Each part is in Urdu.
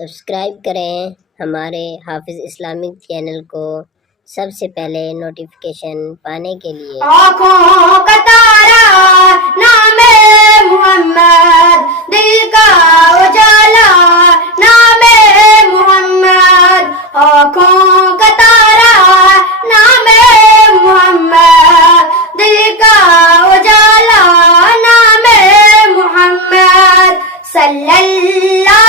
سبسکرائب کریں ہمارے حافظ اسلامک چینل کو سب سے پہلے نوٹیفیکیشن پانے کے لیے۔ آنکھوں کا تارا نام محمد، دل کا اجالا نام محمد، آنکھوں کا تارا نام محمد، دل کا اجالا نام محمد، صلی اللہ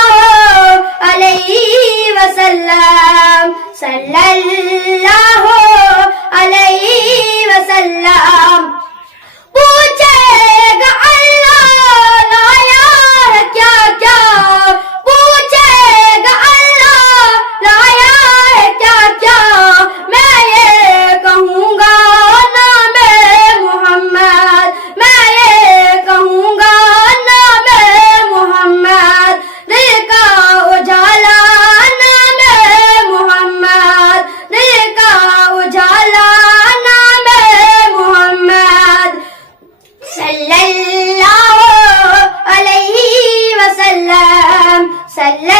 علیہ وسلم، صلی اللہ علیہ وسلم۔ پوچھے گا اللہ لایا ہے کیا کیا، پوچھے گا اللہ لایا ہے کیا کیا، میں یہ کہوں گا نام محمد، میں یہ کہوں گا نام محمد، دل کا اجالا نام محمد، دل کا اجالا نام محمد، صلی اللہ علیہ وسلم، صلی